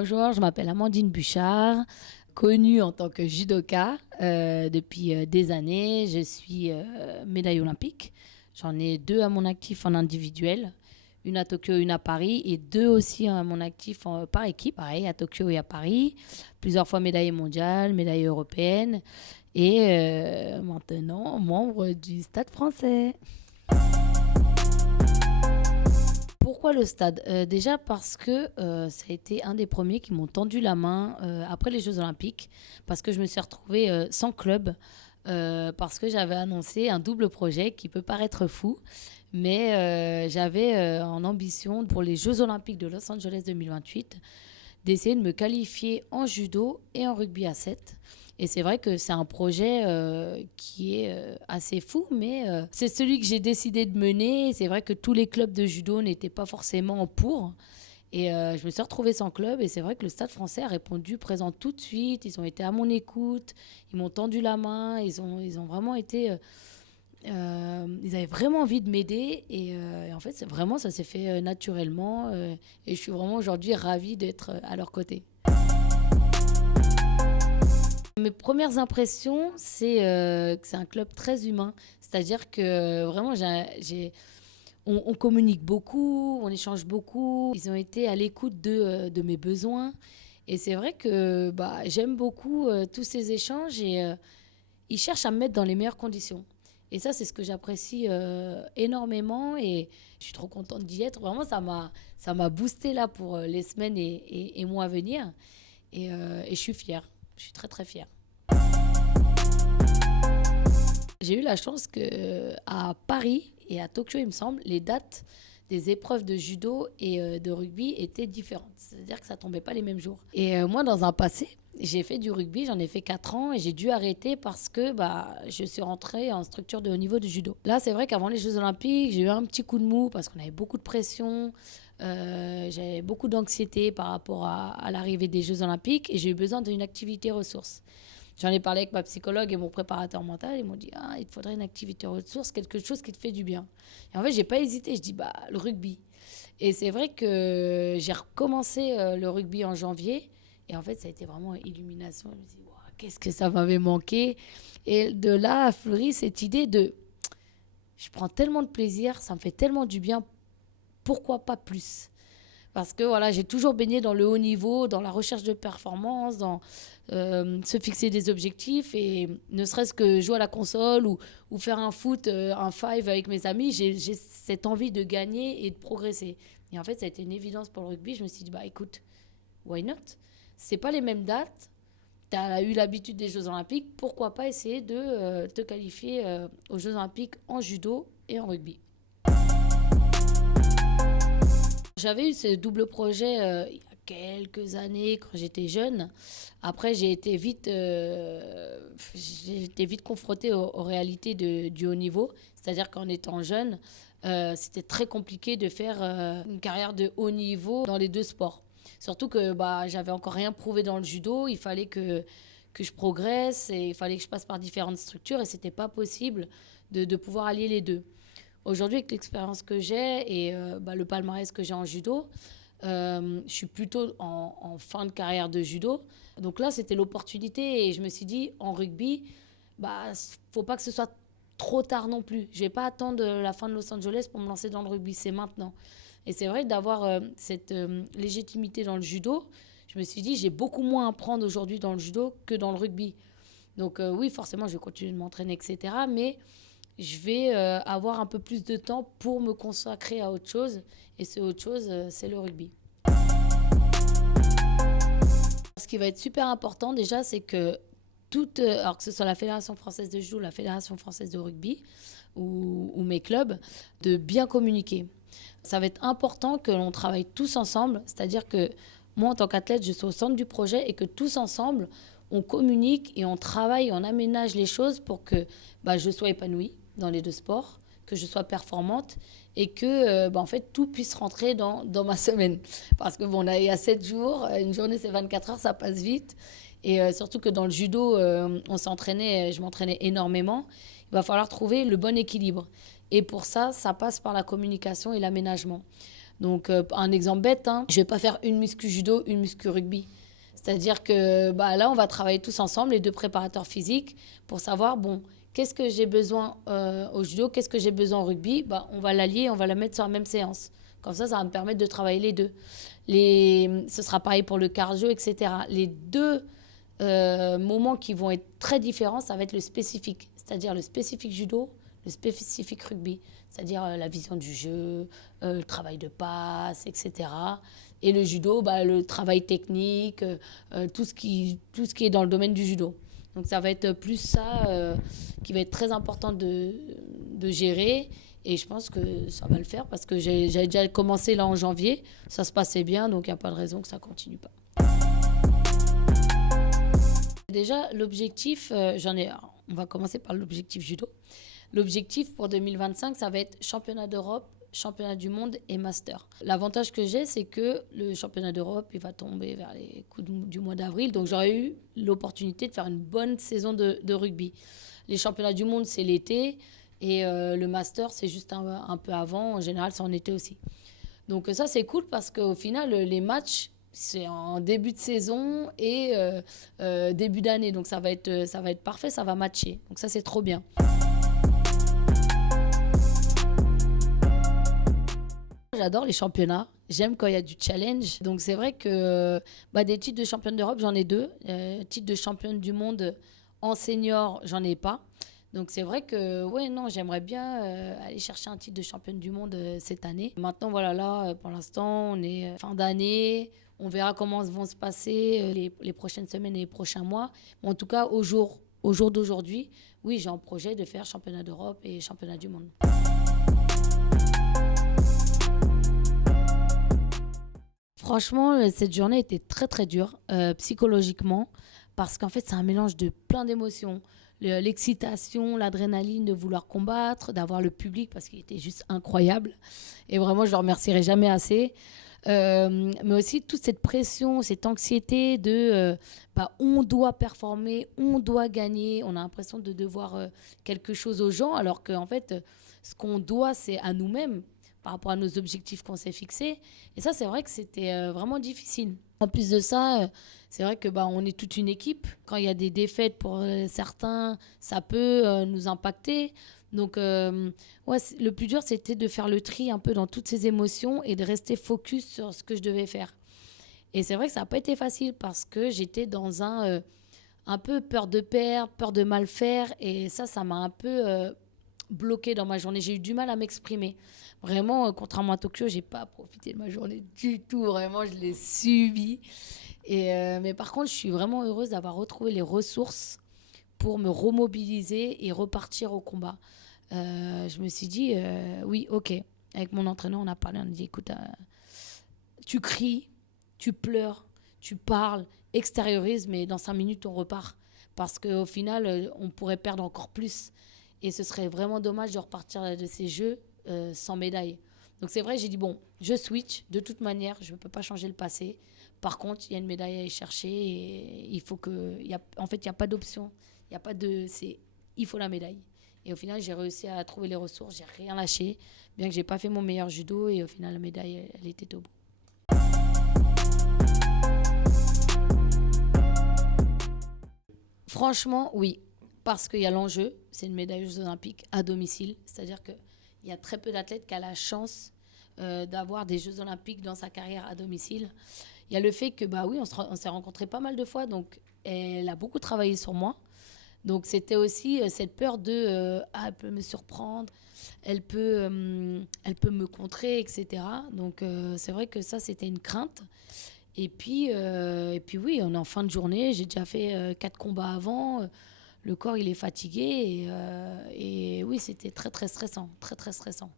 Bonjour, je m'appelle Amandine Bouchard, connue en tant que judoka depuis des années. Je suis médaille olympique. J'en ai 2 à mon actif en individuel, une à Tokyo, une à Paris, et 2 aussi à mon actif par équipe, pareil, à Tokyo et à Paris. Plusieurs fois médaille mondiale, médaille européenne, et maintenant membre du Stade français. Pourquoi le stade? Déjà parce que ça a été un des premiers qui m'ont tendu la main après les Jeux Olympiques, parce que je me suis retrouvée sans club, parce que j'avais annoncé un double projet qui peut paraître fou, mais j'avais en ambition pour les Jeux Olympiques de Los Angeles 2028 d'essayer de me qualifier en judo et en rugby à 7. Et c'est vrai que c'est un projet qui est assez fou, mais c'est celui que j'ai décidé de mener. C'est vrai que tous les clubs de judo n'étaient pas forcément pour. Et je me suis retrouvée sans club. Et c'est vrai que le Stade français a répondu présent tout de suite. Ils ont été à mon écoute. Ils m'ont tendu la main. Ils ont vraiment été... ils avaient vraiment envie de m'aider. Et en fait, vraiment, ça s'est fait naturellement. Et je suis vraiment aujourd'hui ravie d'être à leur côté. Mes premières impressions, c'est que c'est un club très humain. C'est-à-dire que vraiment, on communique beaucoup, on échange beaucoup. Ils ont été à l'écoute de mes besoins. Et c'est vrai que j'aime beaucoup tous ces échanges et ils cherchent à me mettre dans les meilleures conditions. Et ça, c'est ce que j'apprécie énormément et je suis trop contente d'y être. Vraiment, ça m'a boosté là pour les semaines et mois à venir. Et je suis fière. Je suis très, très fière. J'ai eu la chance qu'à Paris et à Tokyo, il me semble, les dates des épreuves de judo et de rugby étaient différentes. C'est-à-dire que ça ne tombait pas les mêmes jours. Et moi, dans un passé, j'ai fait du rugby, j'en ai fait 4 ans et j'ai dû arrêter parce que je suis rentrée en structure de haut niveau de judo. Là, c'est vrai qu'avant les Jeux Olympiques, j'ai eu un petit coup de mou parce qu'on avait beaucoup de pression. J'avais beaucoup d'anxiété par rapport à l'arrivée des Jeux Olympiques et j'ai eu besoin d'une activité ressource. J'en ai parlé avec ma psychologue et mon préparateur mental. Ils m'ont dit, il te faudrait une activité ressource, quelque chose qui te fait du bien. Et en fait, j'ai pas hésité. Je dis, le rugby. Et c'est vrai que j'ai recommencé le rugby en janvier. Et en fait, ça a été vraiment une illumination. Je me suis dit, wow, qu'est-ce que ça m'avait manqué. Et de là a fleuri cette idée de, je prends tellement de plaisir, ça me fait tellement du bien, pourquoi pas plus? Parce que voilà, j'ai toujours baigné dans le haut niveau, dans la recherche de performance, dans se fixer des objectifs. Et ne serait-ce que jouer à la console ou faire un foot, un five avec mes amis, j'ai cette envie de gagner et de progresser. Et en fait, ça a été une évidence pour le rugby. Je me suis dit, écoute, why not? C'est pas les mêmes dates. Tu as eu l'habitude des Jeux Olympiques. Pourquoi pas essayer de te qualifier aux Jeux Olympiques en judo et en rugby? J'avais eu ce double projet il y a quelques années quand j'étais jeune. Après, j'ai été vite confrontée aux réalités du haut niveau. C'est-à-dire qu'en étant jeune, c'était très compliqué de faire une carrière de haut niveau dans les deux sports. Surtout que j'avais encore rien prouvé dans le judo. Il fallait que je progresse et il fallait que je passe par différentes structures et c'était pas possible de pouvoir allier les deux. Aujourd'hui, avec l'expérience que j'ai et le palmarès que j'ai en judo, je suis plutôt en fin de carrière de judo. Donc là, c'était l'opportunité et je me suis dit, en rugby, faut pas que ce soit trop tard non plus. Je vais pas attendre la fin de Los Angeles pour me lancer dans le rugby, c'est maintenant. Et c'est vrai que d'avoir cette légitimité dans le judo, je me suis dit, j'ai beaucoup moins à prendre aujourd'hui dans le judo que dans le rugby. Donc oui, forcément, je vais continuer de m'entraîner, etc. Mais je vais avoir un peu plus de temps pour me consacrer à autre chose. Et ce autre chose, c'est le rugby. Ce qui va être super important déjà, c'est que alors que ce soit la Fédération française de judo, la Fédération française de rugby ou mes clubs, de bien communiquer. Ça va être important que l'on travaille tous ensemble, c'est-à-dire que moi, en tant qu'athlète, je suis au centre du projet et que tous ensemble, on communique et on travaille, on aménage les choses pour que je sois épanouie dans les deux sports, que je sois performante et que en fait, tout puisse rentrer dans ma semaine. Parce que il y a 7 jours, une journée c'est 24 heures, ça passe vite. Et surtout que dans le judo, je m'entraînais énormément. Il va falloir trouver le bon équilibre. Et pour ça, ça passe par la communication et l'aménagement. Donc, un exemple bête, hein, je vais pas faire une muscu judo, une muscu rugby. C'est-à-dire que là, on va travailler tous ensemble, les deux préparateurs physiques, pour savoir, bon, qu'est-ce que j'ai besoin au judo, qu'est-ce que j'ai besoin au rugby. On va l'allier, on va la mettre sur la même séance. Comme ça va me permettre de travailler les deux. Ce sera pareil pour le cardio, etc. Les deux moments qui vont être très différents, ça va être le spécifique. C'est-à-dire le spécifique judo, le spécifique rugby. C'est-à-dire la vision du jeu, le travail de passe, etc. Et le judo, le travail technique, tout ce qui est dans le domaine du judo. Donc ça va être plus ça qui va être très important de gérer. Et je pense que ça va le faire parce que j'avais déjà commencé là en janvier. Ça se passait bien, donc il n'y a pas de raison que ça ne continue pas. Déjà, l'objectif, on va commencer par l'objectif judo. L'objectif pour 2025, ça va être championnat d'Europe, championnat du monde et master. L'avantage que j'ai, c'est que le championnat d'Europe, il va tomber vers les coups du mois d'avril. Donc, j'aurais eu l'opportunité de faire une bonne saison de rugby. Les championnats du monde, c'est l'été. Et le master, c'est juste un peu avant. En général, c'est en été aussi. Donc, ça, c'est cool parce qu'au final, les matchs, c'est en début de saison et début d'année. Donc, ça va être parfait, ça va matcher. Donc, ça, c'est trop bien. J'adore les championnats. J'aime quand il y a du challenge. Donc, c'est vrai que des titres de championne d'Europe, j'en ai 2. Titre de championne du monde en senior, j'en ai pas. Donc, c'est vrai que j'aimerais bien aller chercher un titre de championne du monde cette année. Maintenant, là, pour l'instant, on est fin d'année. On verra comment vont se passer les prochaines semaines et les prochains mois. Mais en tout cas, au jour d'aujourd'hui, oui, j'ai en projet de faire championnat d'Europe et championnat du monde. Franchement, cette journée était très très dure psychologiquement parce qu'en fait c'est un mélange de plein d'émotions. L'excitation, l'adrénaline de vouloir combattre, d'avoir le public parce qu'il était juste incroyable. Et vraiment, je ne le remercierai jamais assez. Mais aussi toute cette pression, cette anxiété de on doit performer, on doit gagner. On a l'impression de devoir quelque chose aux gens alors qu'en fait, ce qu'on doit, c'est à nous-mêmes par rapport à nos objectifs qu'on s'est fixés. Et ça, c'est vrai que c'était vraiment difficile. En plus de ça, c'est vrai que on est toute une équipe. Quand il y a des défaites pour certains, ça peut nous impacter. Donc, le plus dur, c'était de faire le tri un peu dans toutes ces émotions et de rester focus sur ce que je devais faire. Et c'est vrai que ça n'a pas été facile parce que j'étais dans un peu peur de perdre, peur de mal faire. Et ça m'a un peu bloquée dans ma journée. J'ai eu du mal à m'exprimer. Vraiment, contrairement à Tokyo, je n'ai pas profité de ma journée du tout. Vraiment, je l'ai subie. Mais par contre, je suis vraiment heureuse d'avoir retrouvé les ressources pour me remobiliser et repartir au combat. Je me suis dit, oui, ok. Avec mon entraîneur, on a parlé, on a dit, écoute, tu cries, tu pleures, tu parles, extériorises, mais dans 5 minutes, on repart. Parce qu'au final, on pourrait perdre encore plus. Et ce serait vraiment dommage de repartir de ces jeux sans médaille. Donc c'est vrai, j'ai dit, bon, je switch. De toute manière, je ne peux pas changer le passé. Par contre, il y a une médaille à aller chercher et il faut que... En fait, il n'y a pas d'option. Il n'y a pas de... Il faut la médaille. Et au final, j'ai réussi à trouver les ressources. J'ai rien lâché, bien que je n'ai pas fait mon meilleur judo. Et au final, la médaille, elle était au bout. Franchement, oui. Parce qu'il y a l'enjeu. C'est une médaille aux Jeux Olympiques à domicile. C'est-à-dire qu'il y a très peu d'athlètes qui ont la chance d'avoir des Jeux Olympiques dans sa carrière à domicile. Il y a le fait que, oui, on s'est rencontrés pas mal de fois. Donc, elle a beaucoup travaillé sur moi. Donc, c'était aussi cette peur de elle peut me surprendre, elle peut me contrer, etc. Donc, c'est vrai que ça, c'était une crainte. Et puis, oui, on est en fin de journée. J'ai déjà fait 4 combats avant. Le corps, il est fatigué. Et oui, c'était très, très stressant. Très, très stressant.